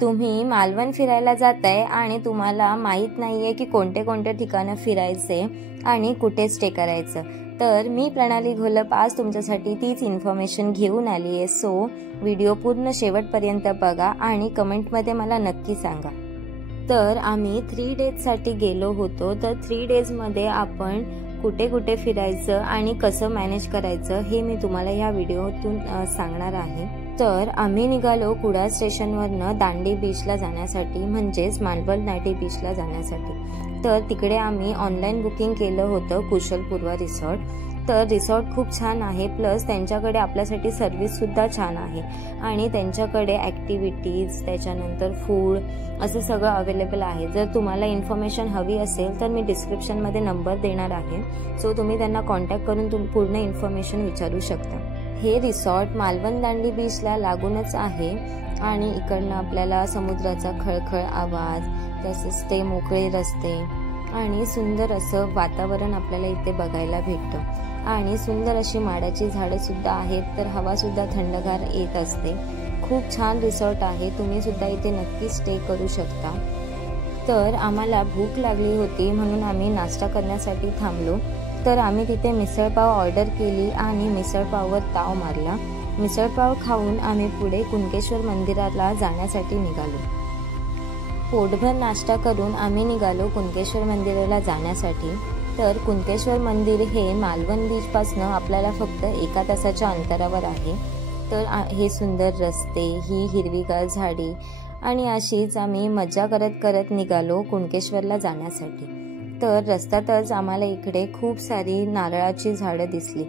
तुम्ही मालवण फिरायला जाताय आणि तुम्हाला माहीत नाहीये की कोणते कोणते ठिकाणं फिरायचे आणि कुठे स्टे करायचं, तर मी प्रणाली घोलप आज तुमच्यासाठी तीच इन्फॉर्मेशन घेऊन आली आहे. सो व्हिडिओ पूर्ण शेवटपर्यंत बघा आणि कमेंटमध्ये मला नक्की सांगा. तर आम्ही 3 डेजसाठी गेलो होतो. तर 3 डेजमध्ये आपण कुठे कुठे फिरायचं आणि कसं मॅनेज करायचं हे मी तुम्हाला या व्हिडिओतून सांगणार आहे. तर आम्ही निघालो कुडाळ स्टेशनवरनं दांडी बीचला जाण्यासाठी, म्हणजेच मालवण नाटी बीचला जाण्यासाठी. तर तिकडे आम्ही ऑनलाईन बुकिंग केलं होतं कुशलपूर्वा रिसॉर्ट. तर रिसॉर्ट खूप छान आहे, प्लस त्यांच्याकडे आपल्यासाठी सर्व्हिससुद्धा छान आहे आणि त्यांच्याकडे ॲक्टिव्हिटीज, त्याच्यानंतर फूड असं सगळं अवेलेबल आहे. जर तुम्हाला इन्फॉर्मेशन हवी असेल तर मी डिस्क्रिप्शनमध्ये नंबर देणार आहे, सो तुम्ही त्यांना कॉन्टॅक्ट करून पूर्ण इन्फॉर्मेशन विचारू शकता. हे रिसॉर्ट मालवण दांडी बीचला लागूनच आहे आणि इकडनं आपल्याला समुद्राचा खळखळ आवाज, तसेच ते मोकळे रस्ते आणि सुंदर असं वातावरण आपल्याला इथे बघायला भेटतं. आणि सुंदर अशी माडाची झाडं सुद्धा आहेत, तर हवा सुद्धा थंडगार येत असते. खूप छान रिसॉर्ट आहे, तुम्ही सुद्धा इथे नक्की स्टे करू शकता. तर आम्हाला भूक लागली होती म्हणून आम्ही नाश्ता करण्यासाठी थांबलो. तर आम्ही तिथे मिसळपाव ऑर्डर केली आणि मिसळपाववर ताव मारला. मिसळपाव खाऊन आम्ही पुढे कुणकेश्वर मंदिराला जाण्यासाठी निघालो. पोटभर नाश्ता करून आम्ही निघालो कुणकेश्वर मंदिराला जाण्यासाठी. तर कुणकेश्वर मंदिर हे मालवण बीचपासून आपल्याला फक्त 1 तासाच्या अंतरावर आहे. तर हे सुंदर रस्ते, ही हिरवीगार झाडी आणि अशीच आम्ही मजा करत करत निघालो कुणकेश्वरला जाण्यासाठी. तर रस्त्यातच आम्हाला इकडे खूप सारी नारळाची झाडं दिसली.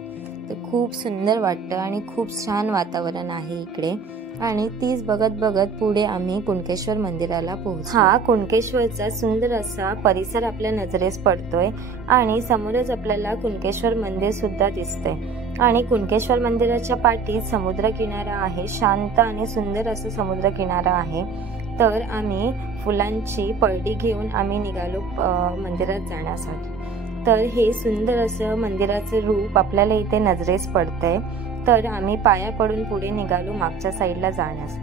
तर खूप सुंदर वाटतं आणि खूप छान वातावरण आहे इकडे. आणि तीच बघत बघत पुढे आम्ही कुणकेश्वर मंदिराला पोहोचलो. हा कुणकेश्वरचा सुंदर असा परिसर आपल्या नजरेस पडतोय आणि समोरच आपल्याला कुणकेश्वर मंदिर सुद्धा दिसतंय. आणि कुणकेश्वर मंदिराच्या पाठी समुद्र किनारा आहे, शांत आणि सुंदर असं समुद्र किनारा आहे. तर आम्ही फुलांची पळडी घेऊन आम्ही निघालो मंदिरात जाण्यासाठी. तर हे सुंदर असं मंदिराचं रूप आपल्याला इथे नजरेस पडतंय. तर आम्ही पाया पडून पुढे निघालो मागच्या साईडला जाण्यास.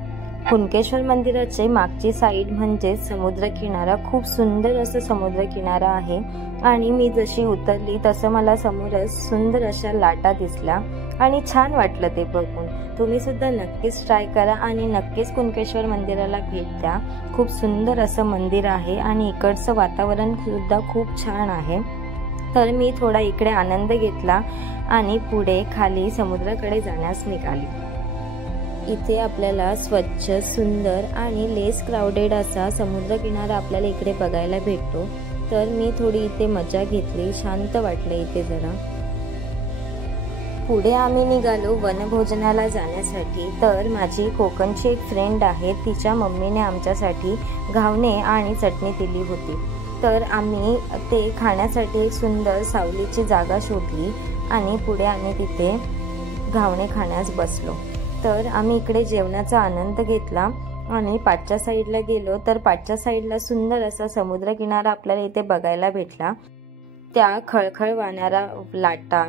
कुणकेश्वर मंदिराचे मागची साईड म्हणजे समुद्र किनारा, खूप सुंदर असं समुद्र किनारा आहे. आणि मी जशी उतरली तसं मला समोरच सुंदर अशा लाटा दिसल्या आणि छान वाटलं ते बघून. तुम्ही सुद्धा नक्कीच ट्राय करा आणि नक्कीच कुणकेश्वर मंदिराला भेट द्या. खूप सुंदर असं मंदिर आहे आणि इकडचं वातावरण सुद्धा खूप छान आहे. तर मी थोडा इकडे आनंद घेतला आणि पुढे खाली समुद्राकडे जाण्यास निघाली. इथे आपल्याला स्वच्छ, सुंदर आणि लेस क्राऊडेड असा समुद्र किनारा आपल्याला इकडे बघायला भेटतो. तर मी थोडी इथे मजा घेतली, शांत वाटलं इथे जरा. पुढे आम्ही निघालो वनभोजनाला जाण्यासाठी. तर माझी कोकणची एक फ्रेंड आहे, तिच्या मम्मीने आमच्यासाठी घावणे आणि चटणी दिली होती. तर आम्ही ते खाण्यासाठी एक सुंदर सावलीची जागा शोधली आणि पुढे आम्ही तिथे घावणे खाण्यास बसलो. तर आम्ही इकडे जेवणाचा आनंद घेतला आणि पाठच्या साईडला गेलो. तर पाठच्या साईडला सुंदर असा समुद्र किनारा आपल्याला इथे बघायला भेटला. त्या खळखळ वाहणाऱ्या लाटा,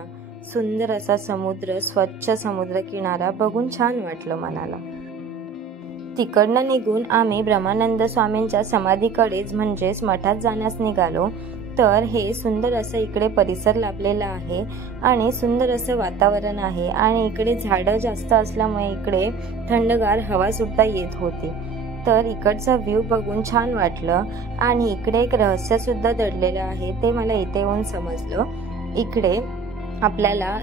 सुंदर असा समुद्र, स्वच्छ समुद्र किनारा बघून छान वाटलं मनाला. तिकडनं निघून आम्ही ब्रह्मानंद स्वामींच्या समाधीकडेच म्हणजेच मठात जाण्यास निघालो. तर हे सुंदर असं इकडे परिसर लाभलेला आहे आणि सुंदर असं वातावरण आहे आणि इकडे झाडं जास्त असल्यामुळे इकडे थंडगार हवा सुद्धा येत होती. तर इकडचा व्ह्यू बघून छान वाटलं आणि इकडे एक रहस्य सुद्धा दडलेलं आहे, ते मला इथे येऊन समजलं. इकडे आपल्याला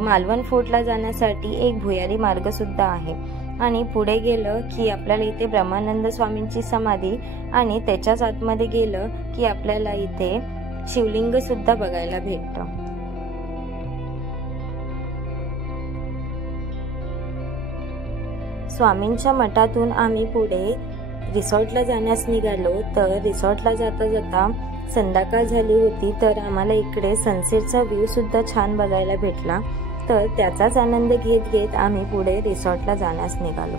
मालवण फोर्टला जाण्यासाठी एक भुयारी मार्ग सुद्धा आहे आणि पुढे गेलं की आपल्याला इथे ब्रह्मानंद स्वामींची समाधी आणि त्याच्याच आतमध्ये गेलं की आपल्याला इथे शिवलिंग सुद्धा बघायला भेटतं. स्वामींच्या मठातून आम्ही पुढे रिसॉर्टला जाण्यास निघालो. तर रिसॉर्टला जाता जाता संध्याकाळ झाली होती. तर आम्हाला इकडे सनसेटचा व्ह्यू सुद्धा छान बघायला भेटला. तर त्याचाच आनंद घेत घेत आम्ही पुढे रिसॉर्टला जाण्यास निघालो.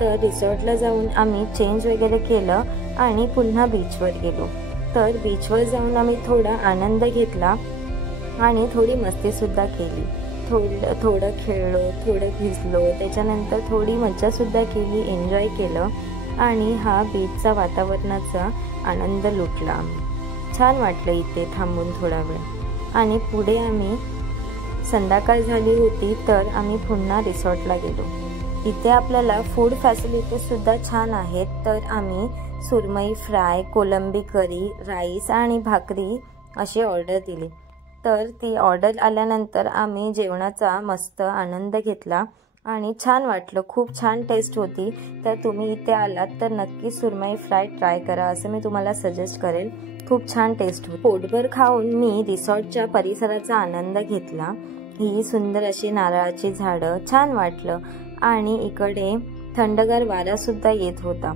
तर रिसॉर्टला जाऊन आम्ही चेंज वगैरे केलं आणि पुन्हा बीचवर गेलो. तर बीचवर जाऊन आम्ही थोडा आनंद घेतला आणि थोडी मस्तीसुद्धा केली. थोडं खेळलो, थोडं भिजलो, त्याच्यानंतर थोडी मज्जासुद्धा केली, एन्जॉय केलं आणि हा बीचचा वातावरणाचा आनंद लुटला आम्ही. छान वाटलं इथे थांबून थोडा वेळ. आणि पुढे आम्ही संध्याकाळ झाली होती तर आम्ही पुन्हा रिसॉर्टला गेलो. इथे आपल्याला फूड फॅसिलिटीज सुद्धा छान आहेत. तर आम्ही सुरमई फ्राय, कोलंबी करी, राईस आणि भाकरी अशी ऑर्डर दिली. तर ती ऑर्डर आल्यानंतर आम्ही जेवणाचा मस्त आनंद घेतला आणि छान वाटलं. खूप छान टेस्ट होती. तर तुम्ही इथे आलात तर नक्की सुरमई फ्राय ट्राय करा असं मी तुम्हाला सजेस्ट करेल. खूप छान टेस्ट होती. पोटभर खाऊन मी रिसॉर्टच्या परिसराचा आनंद घेतला. ही सुंदर अशी नारळाची झाडं, छान वाटलं आणि इकडे थंडगार वारा सुद्धा येत होता.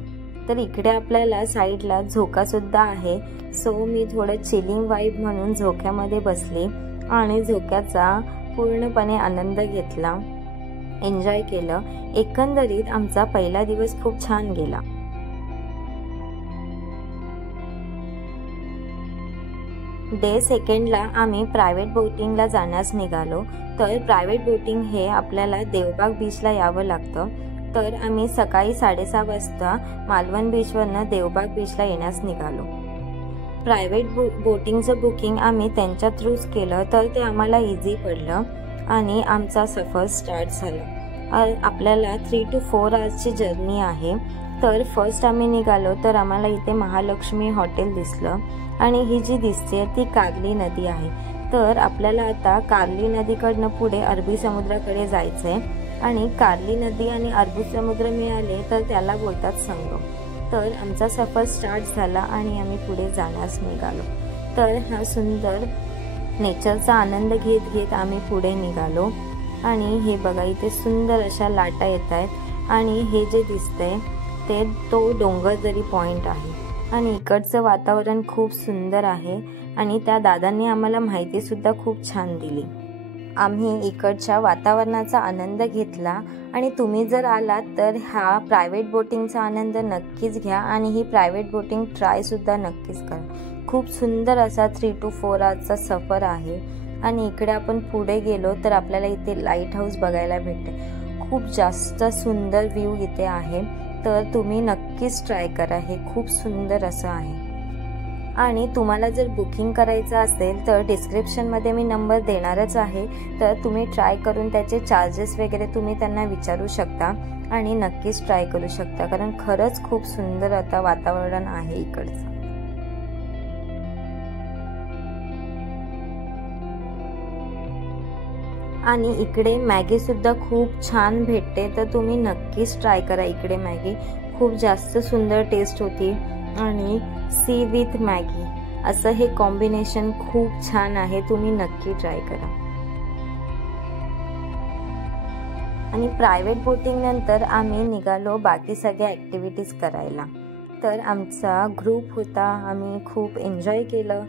तर इकडे आपल्याला साईडला झोका सुद्धा आहे. सो मी थोडं चिलिंग वाईब म्हणून झोक्यामध्ये बसले आणि झोक्याचा पूर्णपणे आनंद घेतला, एन्जॉय केलं. एकंदरीत आमचा पहिला दिवस खूप छान गेला. डे सेकंडला आम्ही प्रायव्हेट बोटिंगला जाण्यास निघालो. तर प्रायव्हेट बोटिंग हे आपल्याला देवबाग बीचला यावं लागतं. तर आम्ही सकाळी 6:30 वाजता मालवण बीचवरनं देवबाग बीचला येण्यास निघालो. प्रायव्हेट बोटिंगचं बुकिंग आम्ही त्यांच्या थ्रूच केलं तर ते आम्हाला इझी पडलं आणि आमचा सफर स्टार्ट झाला. आपल्याला 3 to 4 आवर्सची जर्नी आहे. तर फर्स्ट आम्ही निघालो तर आम्हाला इथे महालक्ष्मी हॉटेल दिसलं आणि ही जी दिसते ती कार्ली नदी आहे. तर आपल्याला आता कार्ली नदीकडनं पुढे अरबी समुद्राकडे जायचं आहे आणि कार्ली नदी आणि अरबी समुद्र मिळाले तर त्याला बोलतात संगम. तर आमचा सफर स्टार्ट झाला आणि आम्ही पुढे जाण्यास निघालो. तर हा सुंदर नेचरचा आनंद घेत घेत आम्ही पुढे निघालो आणि हे बघा इथे सुंदर अशा लाटा येत आहेत आणि हे जे दिसतंय ते तो डोंगरदरी पॉइंट आहे आणि इकडचं वातावरण खूप सुंदर आहे आणि त्या दादांनी आम्हाला माहिती सुद्धा खूप छान दिली. आम्ही इकडच्या वातावरणाचा आनंद घेतला आणि तुम्ही जर आलात तर हा प्रायव्हेट बोटिंगचा आनंद नक्कीच घ्या आणि ही प्रायव्हेट बोटिंग ट्राय सुद्धा नक्कीच करा. खूप सुंदर असा 3 to 4 आवर्सचा सफर आहे. आणि इकडे आपण पुढे गेलो तर आपल्याला इथे लाईट हाऊस बघायला भेटते. खूप जास्त सुंदर व्ह्यू इथे आहे. तर तुम्ही नक्कीच ट्राय करा. हे खूप सुंदर असं आहे. आणि तुम्हाला जर बुकिंग करायचं असेल तर डिस्क्रिप्शनमध्ये मी नंबर देणारच आहे. तर तुम्ही ट्राय करून त्याचे चार्जेस वगैरे तुम्ही त्यांना विचारू शकता आणि नक्कीच ट्राय करू शकता कारण खरंच खूप सुंदर आता वातावरण आहे इकडचं. आणि इकडे मॅगी सुद्धा खूप छान भेटते तर तुम्ही नक्कीच ट्राय करा. इकडे मॅगी खूप जास्त सुंदर टेस्ट होती आणि सी विथ मॅगी असं हे कॉम्बिनेशन खूप छान आहे. तुम्ही नक्की ट्राय करा. आणि प्रायव्हेट बोटिंग नंतर आम्ही निघालो बाकी सगळ्या ॲक्टिव्हिटीज करायला. तर आमचा ग्रुप होता. आम्ही खूप एन्जॉय केलं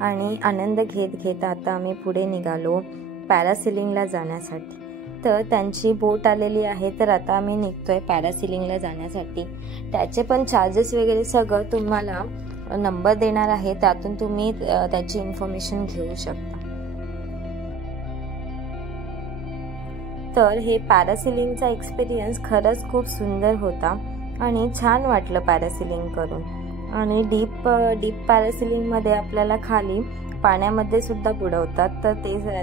आणि आनंद घेत घेत आता आम्ही पुढे निघालो पॅरासेलिंगला जाण्यासाठी. तर त्यांची बोट आलेली आहे तर आता आम्ही निघतोय पॅरासेलिंगला जाण्यासाठी. त्याचे पण चार्जेस वगैरे सगळं तुम्हाला नंबर देणार आहे, त्यातून तुम्ही त्याची इन्फॉर्मेशन घेऊ शकता. तर हे पॅरासेलिंगचा एक्सपिरियन्स खरंच खूप सुंदर होता आणि छान वाटलं पॅरासेलिंग करून. आणि डीप पॅरासेलिंगमध्ये आपल्याला खाली पाण्यामध्ये सुद्धा बुडवतात तर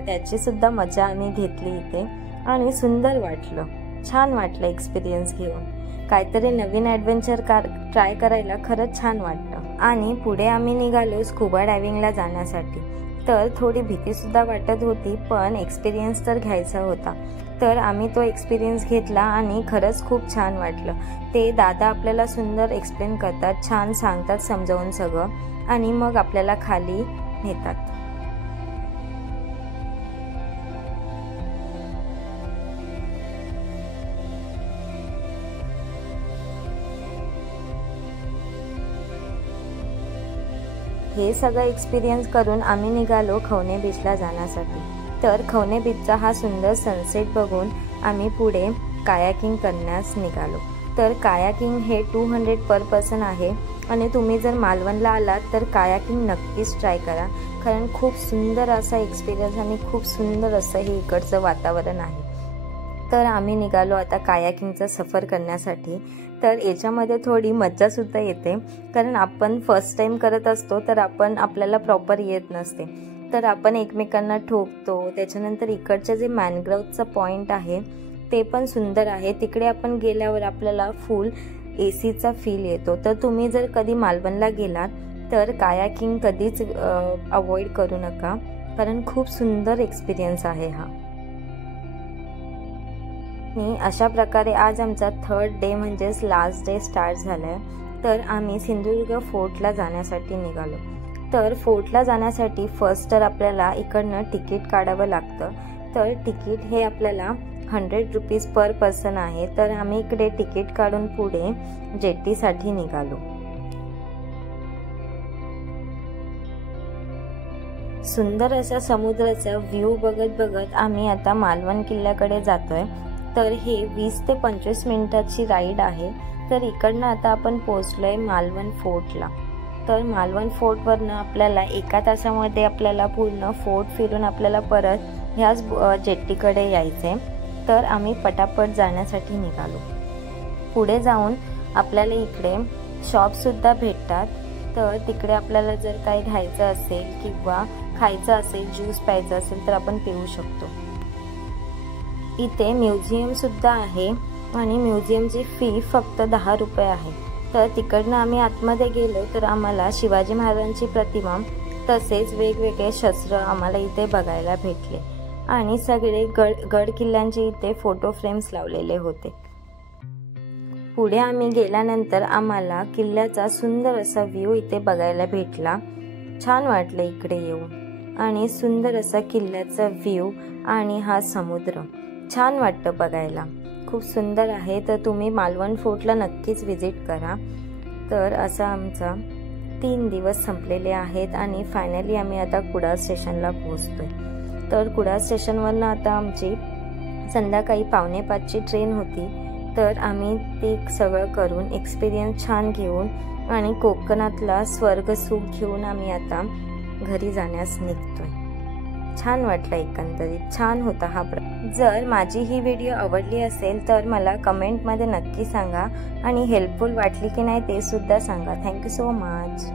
त्याची सुद्धा मजा आम्ही घेतली इथे आणि सुंदर वाटलं. छान वाटलं एक्सपिरियन्स घेऊन. काहीतरी नवीन ॲडव्हेंचर ट्राय करायला खरंच छान वाटतं. आणि पुढे आम्ही निघालो स्कुबा डायव्हिंगला जाण्यासाठी. तर थोडी भीतीसुद्धा वाटत होती पण एक्सपिरियन्स तर घ्यायचा होता. तर आम्ही तो एक्सपिरियन्स घेतला आणि खरंच खूप छान वाटलं. ते दादा आपल्याला सुंदर एक्सप्लेन करतात, छान सांगतात समजावून सगळं आणि मग आपल्याला खाली नेतात. हे सगळं एक्सपिरियन्स करून आम्ही निघालो खवणे बीचला जाण्यासाठी. तर खवणे बीचचा हा सुंदर सनसेट बघून आम्ही पुढे कायाकिंग करण्यास निघालो. तर कायाकिंग हे 200 पर पर्सन आहे आणि तुम्ही जर मालवणला आलात तर कायाकिंग नक्कीच ट्राय करा कारण खूप सुंदर असा एक्सपिरियन्स आणि खूप सुंदर असं हे इकडचं वातावरण आहे. तर आम्ही निघालो आता कायाकिंगचा सफर करण्यासाठी. तर याच्यामध्ये थोडी मज्जासुद्धा येते, कारण आपण फर्स्ट टाइम करत असतो तर आपल्याला प्रॉपर येत नसते, तर आपण एकमेकांना ठोकतो. त्याच्यानंतर इकडचे जे मॅनग्रोव्हचा पॉईंट आहे ते पण सुंदर आहे. तिकडे आपण गेल्यावर आपल्याला फुल एसीचा फील येतो. तर तुम्ही जर कधी मालवणला गेलात तर कायाकिंग कधीच अवॉइड करू नका, कारण खूप सुंदर एक्सपिरियन्स आहे हा. अशा प्रकारे आज आमचा 3rd डे म्हणजेच लास्ट डे स्टार्ट झालाय. तर आम्ही सिंधुदुर्ग फोर्टला जाण्यासाठी निघालो. तर फोर्टला जाण्यासाठी फर्स्ट तर आपल्याला इकडनं तिकीट काढावं लागतं. तर तिकीट हे आपल्याला 100 रुपीज पर पर्सन आहे. तर आम्ही इकडे तिकीट काढून पुढे जेट्टीसाठी निघालो. सुंदर असा समुद्राचा व्ह्यू बघत बघत आम्ही आता मालवण किल्ल्याकडे जातोय. तर हे 20 ते 25 मिनिटाची राईड आहे. तर इकडनं आता आपण पोहोचलोय मालवण फोर्टला. तर मालवण फोर्टवरनं आपल्याला 1 तासामध्ये आपल्याला पूर्ण फोर्ट फिरून आपल्याला परत ह्याच जेट्टीकडे यायचे. तर आम्ही पटापट जाण्यासाठी निघालो. पुढे जाऊन आपल्याला इकडे शॉपसुद्धा भेटतात. तर तिकडे आपल्याला जर काही घ्यायचं असेल किंवा खायचं असेल, ज्यूस प्यायचं असेल तर आपण पिऊ शकतो. इथे म्युझियमसुद्धा आहे आणि म्युझियमची फी फक्त 10 रुपये आहे. तर तिकडनं आम्ही आतमध्ये गेलो तर आम्हाला शिवाजी महाराजांची प्रतिमा तसेच वेगवेगळे शस्त्र आम्हाला इथे बघायला भेटले आणि सगळे गड किल्ल्यांचे इथे फोटो फ्रेम्स लावलेले होते. पुढे आम्ही गेल्यानंतर आम्हाला किल्ल्याचा सुंदर असा व्ह्यू इथे बघायला भेटला. छान वाटलं इकडे येऊन आणि सुंदर असा किल्ल्याचा व्ह्यू आणि हा समुद्र छान वाटतं बघायला, खूप सुंदर आहे. तर तुम्ही मालवण फोर्टला नक्कीच व्हिजिट करा. तर असा आमचा 3 दिवस संपलेले आहेत आणि फायनली आम्ही आता कुडाळ स्टेशनला पोहोचतोय. तर कुडाळ स्टेशनवरनं आता आमची संध्याकाळी 4:45ची ट्रेन होती. तर आम्ही ते सगळं करून एक्सपिरियन्स छान घेऊन आणि कोकणातला स्वर्ग सुख घेऊन आम्ही आता घरी जाण्यास निघतोय. छान वाटलं, एकंदरीत छान होता हा जर माझी ही व्हिडिओ आवडली असेल तर मला कमेंटमध्ये नक्की सांगा आणि हेल्पफुल वाटली की नाही ते सुद्धा सांगा. Thank you so much.